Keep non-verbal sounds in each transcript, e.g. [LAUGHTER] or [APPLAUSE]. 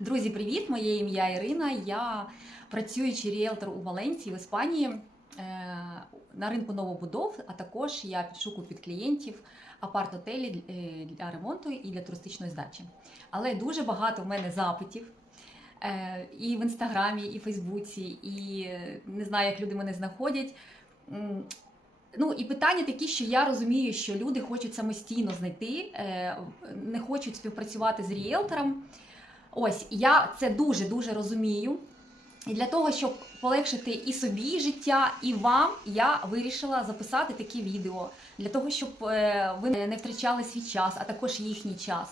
Друзі, привіт! Моє ім'я Ірина. Я працюючий ріелтор у Валенції в Іспанії е, на ринку новобудов, а також я підшукую під клієнтів апарт-отелі е, для ремонту і для туристичної здачі. Але дуже багато в мене запитів. е, І в інстаграмі, і в Фейсбуці, і не знаю, як люди мене знаходять. Ну і питання такі, що я розумію, що люди хочуть самостійно знайти, не хочуть співпрацювати з ріелтором. Ось я це дуже дуже розумію. І для того, щоб полегшити і собі життя, і вам, я вирішила записати такі відео для того, щоб е, ви не втрачали свій час, а також їхній час.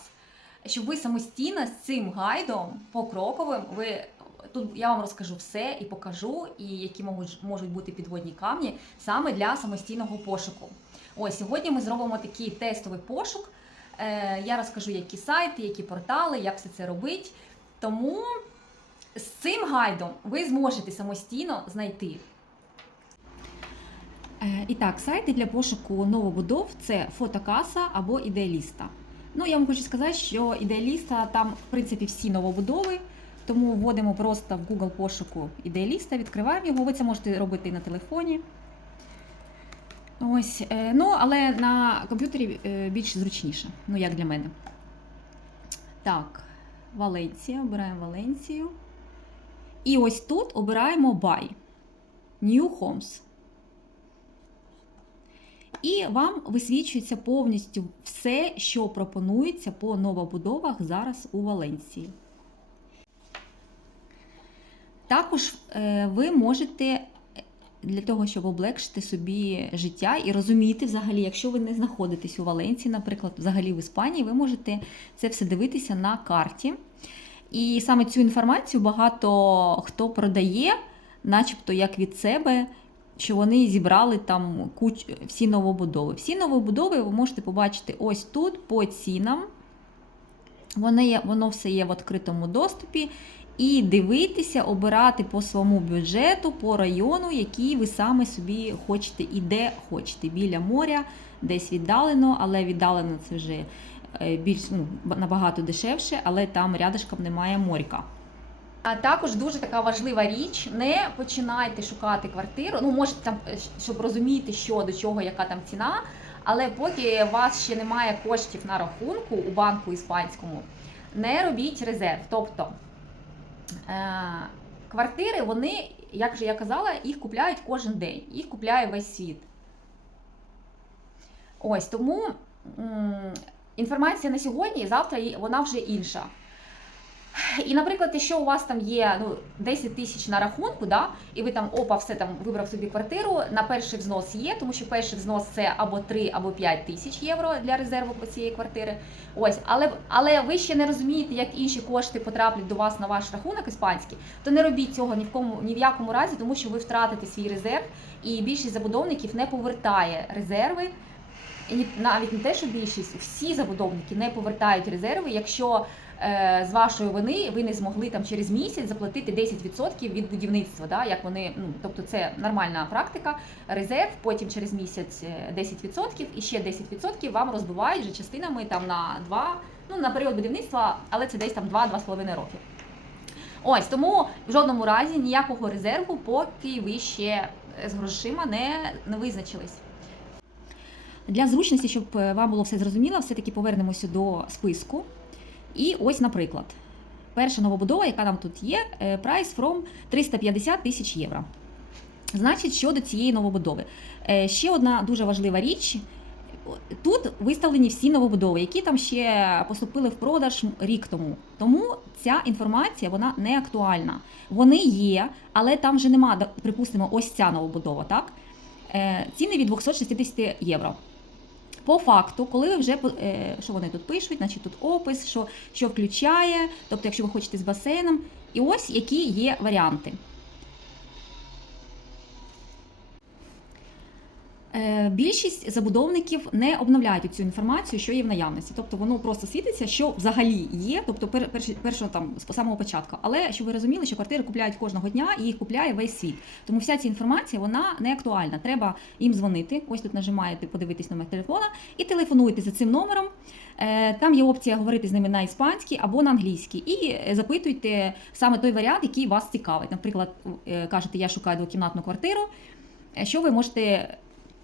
Щоб ви самостійно з цим гайдом покроковим, ви тут я вам розкажу все і покажу, і які можуть, можуть бути підводні камні саме для самостійного пошуку. Ось сьогодні ми зробимо такий тестовий пошук. Е, Я розкажу, які сайти, які портали, як все це робить. Тому з цим гайдом ви зможете самостійно знайти. Е, І так, сайти для пошуку новобудов це фотокаса або ідеаліста. Ну, я вам хочу сказати, що ідеаліста там, в принципі, всі новобудови. Тому вводимо просто в Google пошуку ідеаліста, відкриваємо його. Ви це можете робити і на телефоні. Ось, е, ну, але на комп'ютері е, більш зручніше, ну як для мене. Так, Валенція, обираємо Валенцію. І ось тут обираємо Buy. New Homes. І вам висвічується повністю все, що пропонується по новобудовах зараз у Валенції. Також е, ви можете для того, щоб облегшити собі життя і розуміти, взагалі, якщо ви не знаходитесь у Валенції, наприклад, взагалі в Іспанії, ви можете це все дивитися на карті. І саме цю інформацію багато хто продає, начебто як від себе, що вони зібрали там куч... всі новобудови. Всі новобудови ви можете побачити ось тут по цінам. Воно, воно все є в відкритому доступі. І дивитися, обирати по своєму бюджету, по району, який ви саме собі хочете і де хочете. Біля моря, десь віддалено, але віддалено це вже е, більш ну, набагато дешевше, але там рядышком немає морька. А також дуже така важлива річ: не починайте шукати квартиру. Ну, можете там, е, щоб розуміти, що до чого, яка там ціна. Але поки у вас ще немає коштів на рахунку у банку іспанському, не робіть резерв. Тобто квартири, вони, як вже я казала, їх купляють кожен день, їх купляє весь світ. Ось тому інформація на сьогодні, завтра вона вже інша. І, наприклад, якщо у вас там є ну, 10 тисяч на рахунку, да, і ви там опа, все там вибрав собі квартиру, на перший взнос є, тому що перший взнос це або 3, або 5 тисяч євро для резерву по цієї квартири. Ось, але, але ви ще не розумієте, як інші кошти потраплять до вас на ваш рахунок іспанський, то не робіть цього ні в кому ні в якому разі, тому що ви втратите свій резерв, і більшість забудовників не повертає резерви. І навіть не те, що більшість, всі забудовники не повертають резерви, якщо е, з вашої вини ви не змогли там через місяць заплатити 10% від будівництва. Да? Як вони, ну тобто це нормальна практика. Резерв, потім через місяць е, 10% і ще 10% вам розбивають вже частинами там на 2, ну на період будівництва, але це десь там 2-2,5 роки. Ось тому в жодному разі ніякого резерву, поки ви ще з грошима не, не визначились. Для зручності, щоб е, вам було все зрозуміло, все-таки повернемося до списку. І ось, наприклад, перша новобудова, яка нам тут є, е, прайс from 350 тисяч євро. Значить, щодо цієї новобудови. Е, Ще одна дуже важлива річ. Тут виставлені всі новобудови, які там ще поступили в продаж рік тому. Тому ця інформація вона не актуальна. Вони є, але там вже нема, припустимо, ось ця новобудова. Так? Ціни від 260 євро. По факту, коли ви вже е, що вони тут пишуть, значить тут опис, що, що включає, тобто, якщо ви хочете з басейном, і ось які є варіанти. Більшість забудовників не обновляють цю інформацію, що є в наявності. Тобто воно просто світиться, що взагалі є, тобто пер, перші- першого там з самого початку. Але щоб ви розуміли, що квартири купляють кожного дня і їх купляє весь світ. Тому вся ця інформація вона не актуальна. Треба їм дзвонити. Ось тут нажимаєте подивитись номер телефона і телефонуєте за цим номером. Е, Там є опція говорити з ними на іспанській або на англійській, і е, запитуйте саме той варіант, який вас цікавить. Наприклад, е, кажете, я шукаю двокімнатну квартиру. Е, Що ви можете,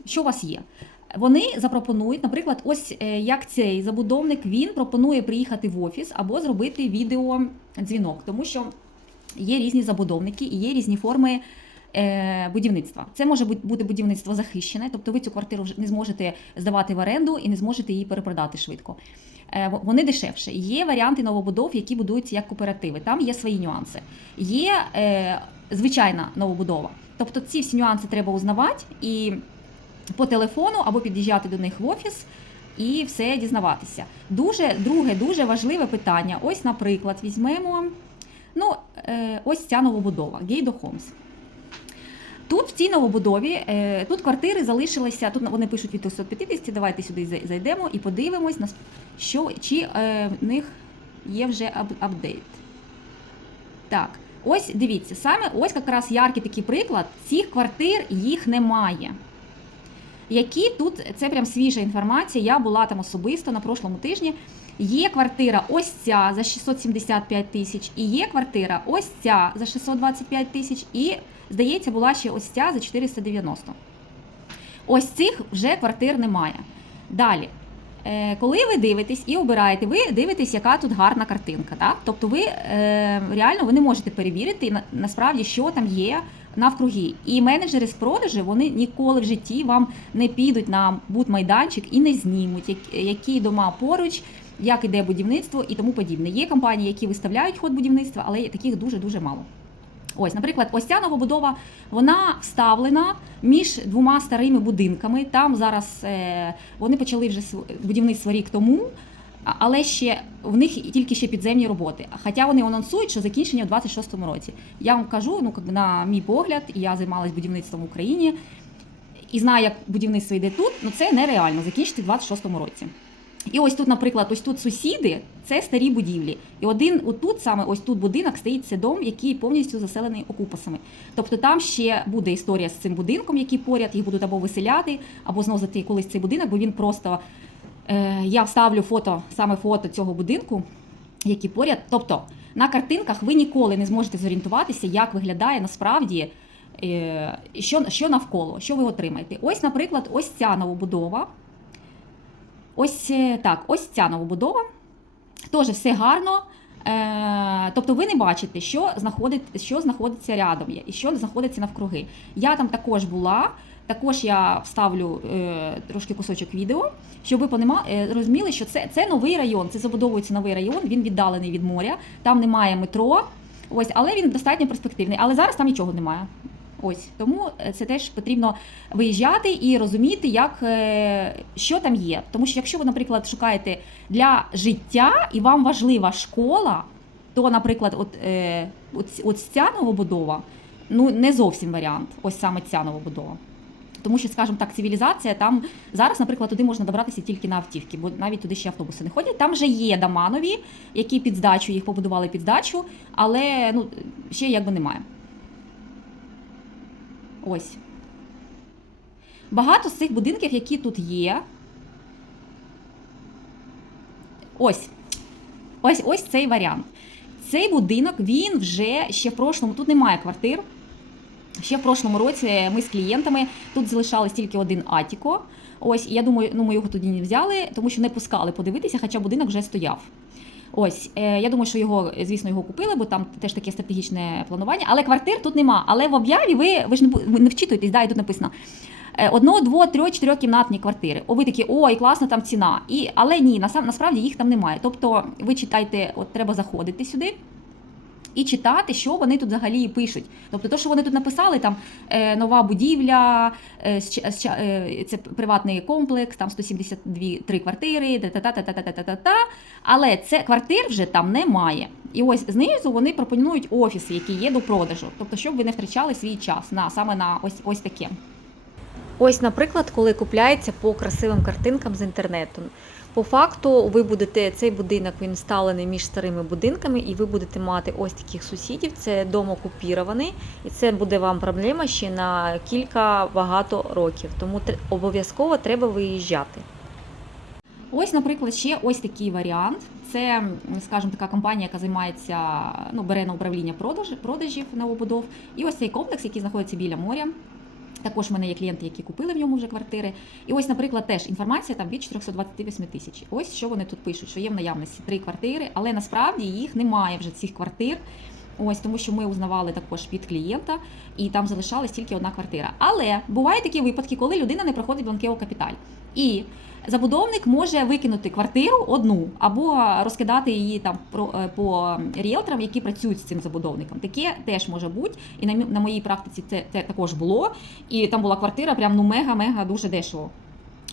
що у вас є? Вони запропонують, наприклад, ось е, як цей забудовник він пропонує приїхати в офіс або зробити відеодзвінок, тому що є різні забудовники і є різні форми е, будівництва. Це може бути- будівництво захищене, тобто ви цю квартиру не зможете здавати в оренду і не зможете її перепродати швидко. Е, Вони дешевше. Є варіанти новобудов, які будуються як кооперативи. Там є свої нюанси. Є звичайна новобудова. Тобто ці всі нюанси треба узнавати і по телефону або під'їжджати до них в офіс. І все дізнаватися. Дуже друге, дуже важливе питання. Ось, наприклад, візьмемо ну, е, ось ця новобудова Гейдо Homes. Тут в цій новобудові, е, тут квартири залишилися, тут вони пишуть від 350, давайте сюди зайдемо і подивимось, що, чи е, в них є вже апдейт. Так, ось дивіться, саме ось якраз яркий такий приклад, цих квартир їх немає. Які тут, це прям свіжа інформація, я була там особисто на прошлому тижні. Є квартира ось ця за 675 тисяч, і є квартира ось ця за 625 тисяч, і, здається, була ще ось ця за 490. Ось цих вже квартир немає. Далі. Е, Коли ви дивитесь і обираєте, ви дивитесь, яка тут гарна картинка. Так? Тобто ви е, реально ви не можете перевірити на, насправді, що там є навкруги. І менеджери з продажу вони ніколи в житті вам не підуть на будмайданчик і не знімуть, які дома поруч, як іде будівництво і тому подібне. Є компанії, які виставляють ход будівництва, але таких дуже-дуже мало. Ось, наприклад, ось ця новобудова, вона вставлена між двома старими будинками. Там зараз е, вони почали вже будівництво рік тому, але ще в них тільки ще підземні роботи. Хоча вони анонсують, що закінчення у 26-му році. Я вам кажу, ну на мій погляд, я займалась будівництвом в Україні і знаю, як будівництво йде тут. Ну це нереально закінчити в 26-му році. І ось тут, наприклад, ось тут сусіди це старі будівлі. І один отут, саме ось тут будинок, стоїть це дом, який повністю заселений окупасами. Тобто там ще буде історія з цим будинком, який поряд, їх будуть або виселяти, або зносити колись цей будинок, бо він просто. Е, я вставлю фото, саме фото цього будинку, який поряд. Тобто на картинках ви ніколи не зможете зорієнтуватися, як виглядає насправді. е, Що, що навколо, що ви отримаєте? Ось, наприклад, ось ця новобудова. Ось е, так, ось ця новобудова. Теж все гарно. Тобто ви не бачите, що, знаходить, що знаходиться рядом і що знаходиться навкруги. Я там також була, також я вставлю е, трошки кусочок відео, щоб ви понима, е, розуміли, що це, це новий район, це забудовується новий район, він віддалений від моря, там немає метро, ось, але він достатньо перспективний. Але зараз там нічого немає. Ось тому е, це теж потрібно виїжджати і розуміти, як е, що там є. Тому що якщо ви, наприклад, шукаєте для життя і вам важлива школа, то, наприклад, от, е, от, от ця новобудова ну не зовсім варіант. Ось саме ця новобудова. Тому що, скажімо так, цивілізація там зараз, наприклад, туди можна добратися тільки на автівки, бо навіть туди ще автобуси не ходять. Там вже є дома нові, які під здачу, їх побудували під здачу, але ну, ще якби немає. Ось. Багато з цих будинків, які тут є. Ось. Ось ось цей варіант. Цей будинок він вже ще в прошлому, тут немає квартир. Ще в прошлому році ми з клієнтами тут залишалось тільки один Атіко. Ось, я думаю, ну ми його тоді не взяли, тому що не пускали подивитися, хоча будинок вже стояв. Ось, е, я думаю, що його, звісно, його купили, бо там теж таке стратегічне планування. Але квартир тут нема. Але в об'яві ви, ви ж не, ви не вчитуєтесь, да, і тут написано. е, Одно, дво, трьох, чотирьохкімнатні квартири. О, ви такі, ой, класна там ціна. І, але ні, насправді їх там немає. Тобто ви читайте, от треба заходити сюди. І читати, що вони тут взагалі пишуть. Тобто, то, що вони тут написали, там е, нова будівля, е, е, це приватний комплекс, там 172 три квартири, та-та-та-та-та-та-та-та. Але це квартир вже там немає. І ось знизу вони пропонують офіси, які є до продажу. Тобто, щоб ви не втрачали свій час на саме на ось ось таке. Ось, наприклад, коли купляється по красивим картинкам з інтернету. По факту, ви будете цей будинок він вставлений між старими будинками, і ви будете мати ось таких сусідів. Це дом окупірований, і це буде вам проблема ще на кілька багато років. Тому обов'язково треба виїжджати. Ось, наприклад, ще ось такий варіант. Це, скажімо, така компанія, яка займається, ну, бере на управління продаж, продажів новобудов. І ось цей комплекс, який знаходиться біля моря. Також в мене є клієнти, які купили в ньому вже квартири. І ось, наприклад, теж інформація там від 428 тисяч. Ось що вони тут пишуть, що є в наявності три квартири, але насправді їх немає вже цих квартир. Ось тому, що ми узнавали також від клієнта, і там залишалась тільки одна квартира. Але бувають такі випадки, коли людина не проходить бланкео капіталь. І забудовник може викинути квартиру одну або розкидати її там про- е, по ріелторам, які працюють з цим забудовником. Таке теж може бути. І на, на моїй практиці це, це також було. І там була квартира, прям ну мега-мега дуже дешево.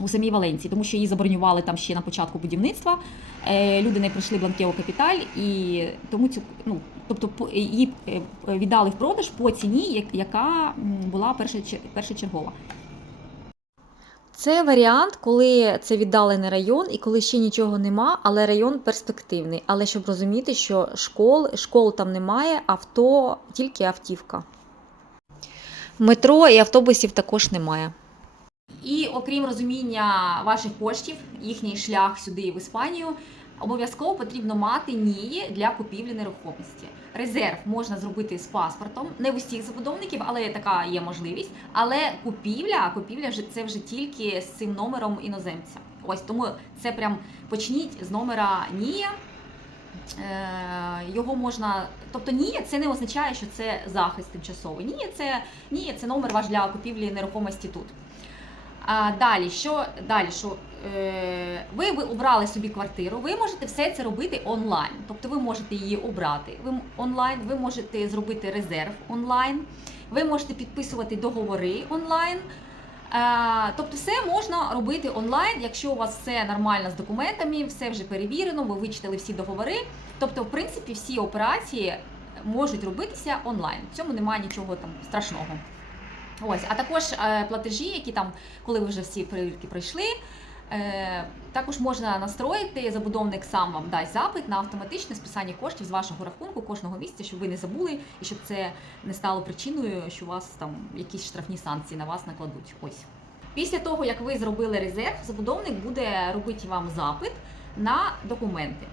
У самій Валенції, тому що її забронювали там ще на початку будівництва. Е, люди не прийшли бланкео капіталь, і тому цю ну тобто по- її е, віддали в продаж по ціні, яка була першочергова. Це варіант, коли це віддалений район і коли ще нічого нема, але район перспективний. Але щоб розуміти, що школ, школ там немає, авто тільки автівка. Метро і автобусів також немає. І окрім розуміння ваших коштів, їхній шлях сюди в Іспанію, обов'язково потрібно мати НІІ для купівлі нерухомості. Резерв можна зробити з паспортом, не в усіх забудовників, але така є можливість. Але купівля, купівля це вже тільки з цим номером іноземця. Ось тому це прям почніть з номера НІЯ. Е, Його можна, тобто ні, це не означає, що це захист тимчасовий. Ні, це ні, це номер ваш для купівлі нерухомості тут. А далі, що далі? Що ви, ви обрали собі квартиру, ви можете все це робити онлайн. Тобто ви можете її обрати ви онлайн, ви можете зробити резерв онлайн, ви можете підписувати договори онлайн. Е, тобто, все можна робити онлайн, якщо у вас все нормально з документами, все вже перевірено, ви вичитали всі договори. Тобто, в принципі, всі операції можуть робитися онлайн. В цьому немає нічого там страшного. Ось, а також е, платежі, які там, коли ви вже всі перевірки пройшли. Е, також можна настроїти, забудовник сам вам дасть запит на автоматичне списання коштів з вашого рахунку кожного місяця, щоб ви не забули і щоб це не стало причиною, що у вас там якісь штрафні санкції на вас накладуть. Ось. Після того, як ви зробили резерв, забудовник буде робити вам запит на документи.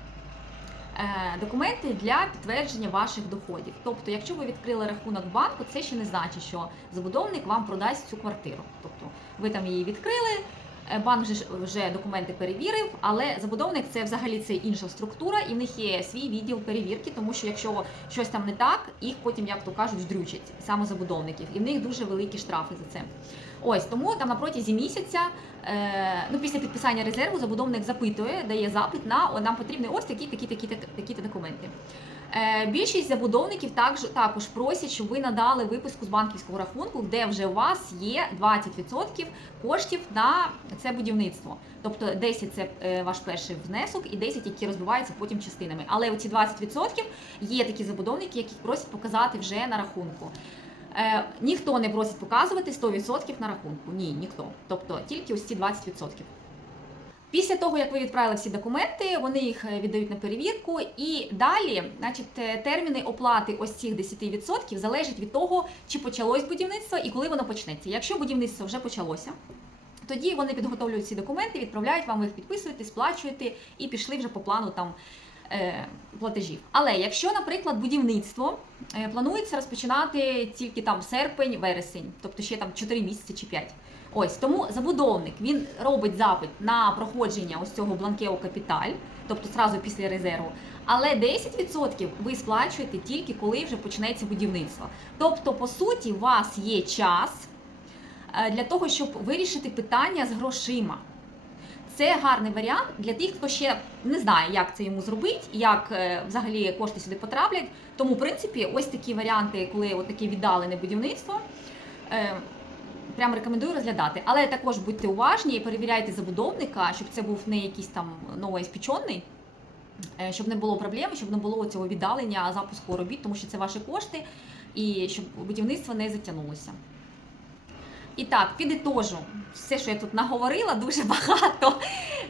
Е, Документи для підтвердження ваших доходів. Тобто, якщо ви відкрили рахунок банку, це ще не значить, що забудовник вам продасть цю квартиру. Тобто ви там її відкрили, банк вже, вже документи перевірив, але забудовник це взагалі це інша структура, і в них є свій відділ перевірки, тому що якщо щось там не так, їх потім, як то кажуть, здрючать саме забудовників, і в них дуже великі штрафи за це. Ось тому там на протязі місяця, е, ну після підписання резерву, забудовник запитує, дає запит на нам потрібні ось такі, такі, такі, такі, такі документи. Е, більшість забудовників також, також просять, щоб ви надали виписку з банківського рахунку, де вже у вас є 20% коштів на це будівництво. Тобто 10 це е, ваш перший внесок, і 10, які розбиваються потім частинами. Але оці 20% є такі забудовники, які просять показати вже на рахунку. Е, ніхто не просить показувати 100% на рахунку. Ні, ніхто. Тобто тільки ось ці 20%. Після того, як ви відправили всі документи, вони їх е, віддають на перевірку, і далі, значить, е, терміни оплати ось цих 10% залежать від того, чи почалось будівництво і коли воно почнеться. Якщо будівництво вже почалося, тоді вони підготовлюють ці документи, відправляють вам їх підписуєте, сплачуєте і пішли вже по плану там платежів. Але якщо, наприклад, будівництво е, планується розпочинати тільки там серпень, вересень, тобто ще там 4 місяці чи 5. Ось тому забудовник він робить запит на проходження ось цього бланкео капіталь, тобто зразу після резерву. Але 10% ви сплачуєте тільки коли вже почнеться будівництво. Тобто, по суті, у вас є час е, для того, щоб вирішити питання з грошима. Це гарний варіант для тих, хто ще не знає, як це йому зробити, як е, взагалі кошти сюди потраплять. Тому, в принципі, ось такі варіанти, коли от таке віддалене будівництво. е, Прямо рекомендую розглядати, але також будьте уважні і перевіряйте забудовника, щоб це був не якийсь там новоіспечений, е, щоб не було проблем, щоб не було цього віддалення запуску робіт, тому що це ваші кошти, і щоб будівництво не затягнулося. І так, підітожу. Все, що я тут наговорила, дуже багато.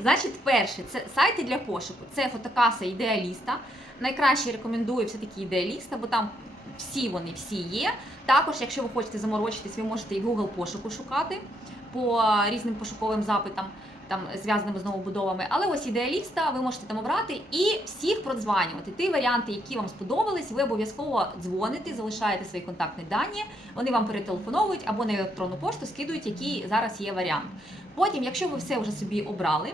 Значить, перше, це сайти для пошуку. Це фотокаса ідеаліста. Найкраще рекомендую все-таки ідеаліста, бо там всі вони всі є. Також, якщо ви хочете заморочитись, ви можете і Google пошуку шукати по різним пошуковим запитам, там зв'язаними з новобудовами. Але ось ідеаліста ви можете там обрати і всіх продзванювати. Ті варіанти, які вам сподобались, ви обов'язково дзвоните, залишаєте свої контактні дані, вони вам перетелефоновують або на електронну пошту скидують, який зараз є варіант. Потім, якщо ви все вже собі обрали,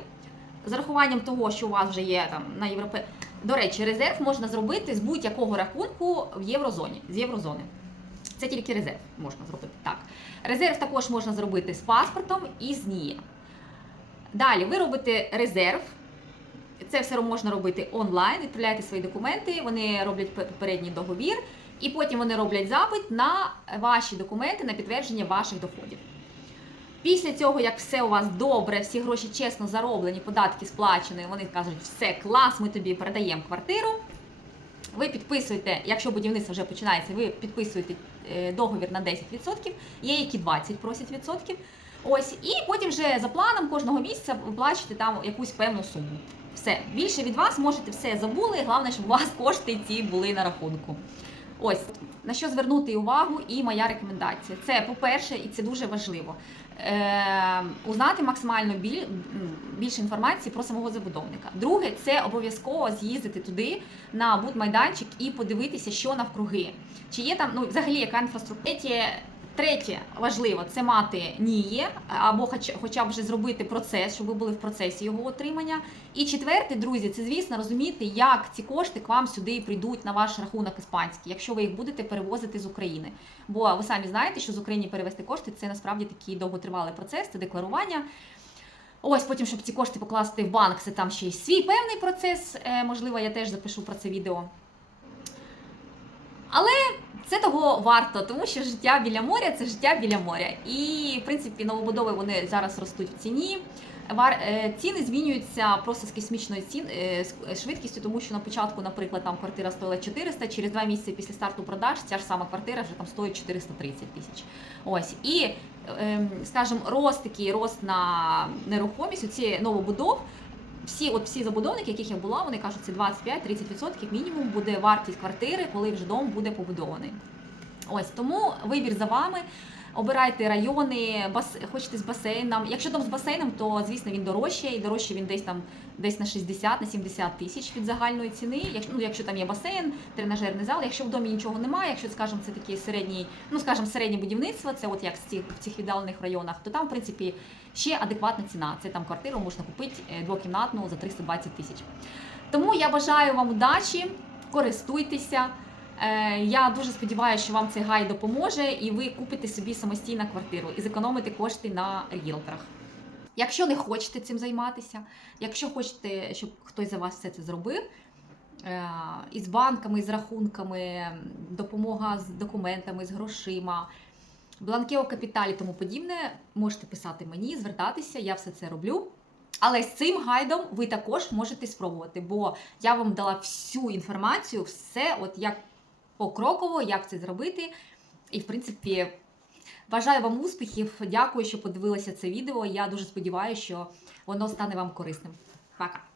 з рахуванням того, що у вас вже є там на європе. До речі, резерв можна зробити з будь-якого рахунку в єврозоні з єврозони. Це тільки резерв можна зробити. Так. Резерв також можна зробити з паспортом і з НІЄ. Далі ви робите резерв. Це все можна робити онлайн, відправляєте свої документи, вони роблять попередній договір, і потім вони роблять запит на ваші документи на підтвердження ваших доходів. Після цього, як все у вас добре, всі гроші чесно зароблені, податки сплачені, вони кажуть, все клас, ми тобі передаємо квартиру. Ви підписуєте, якщо будівництво вже починається, ви підписуєте е, договір на 10%, є які 20 просять відсотків. Ось, і потім вже за планом кожного місяця плачете там якусь певну суму. Все, більше від вас можете все забули. Головне, щоб у вас [LAUGHS] кошти ці були на рахунку. Ось на що звернути увагу, і моя рекомендація. Це, по-перше, і це дуже важливо. Е, узнати максимально біль, більше інформації про самого забудовника. Друге, це обов'язково з'їздити туди на будмайданчик і подивитися, що навкруги. Чи є там ну взагалі яка інфраструктура? Третє, важливо це мати НІЄ, або хоч, хоча б вже зробити процес, щоб ви були в процесі його отримання. І четверте, друзі, це звісно розуміти, як ці кошти к вам сюди прийдуть на ваш рахунок іспанський, якщо ви їх будете перевозити з України. Бо ви самі знаєте, що з України перевести кошти це насправді такий довготривалий процес, це декларування. Ось потім, щоб ці кошти покласти в банк, це там ще й свій певний процес. Е, можливо, я теж запишу про це відео. Але це того варто, тому що життя біля моря це життя біля моря. І, в принципі, новобудови вони зараз ростуть в ціні. Е, Ціни змінюються просто з космічною цін... е, швидкістю, тому що на початку, наприклад, там квартира стоїла 400, через два місяці після старту продаж ця ж сама квартира вже там стоїть 430 тисяч. Ось і, ем, скажімо, рост такий рост на нерухомість, оці новобудов. Всі, от всі забудовники, яких я була, вони кажуть, це 25-30% мінімум буде вартість квартири, коли вже дом буде побудований. Ось тому вибір за вами. Обирайте райони, бас... хочете з басейном. Якщо дом з басейном, то звісно він дорожче, і дорожче він десь там десь на 60 на 70 тисяч від загальної ціни. Якщо ну, якщо там є басейн, тренажерний зал. Якщо в домі нічого немає, якщо скажімо, це такий середній, ну скажімо, середнє будівництво, це от як в цих, в цих віддалених районах, то там в принципі ще адекватна ціна. Це там квартиру можна купити е, двокімнатну за 320 тисяч. Тому я бажаю вам удачі, користуйтеся. Е, Я дуже сподіваюся, що вам цей гайд допоможе, і ви купите собі самостійно квартиру і зекономите кошти на ріелторах. Якщо не хочете цим займатися, якщо хочете, щоб хтось за вас все це зробив, е, із банками, з рахунками, допомога з документами, з грошима, бланкео капіталі тому подібне, можете писати мені, звертатися, я все це роблю. Але з цим гайдом ви також можете спробувати, бо я вам дала всю інформацію, все, от як покроково, як це зробити. І, в принципі, бажаю вам успіхів. Дякую, що подивилися це відео. Я дуже сподіваюся, що воно стане вам корисним. Пока!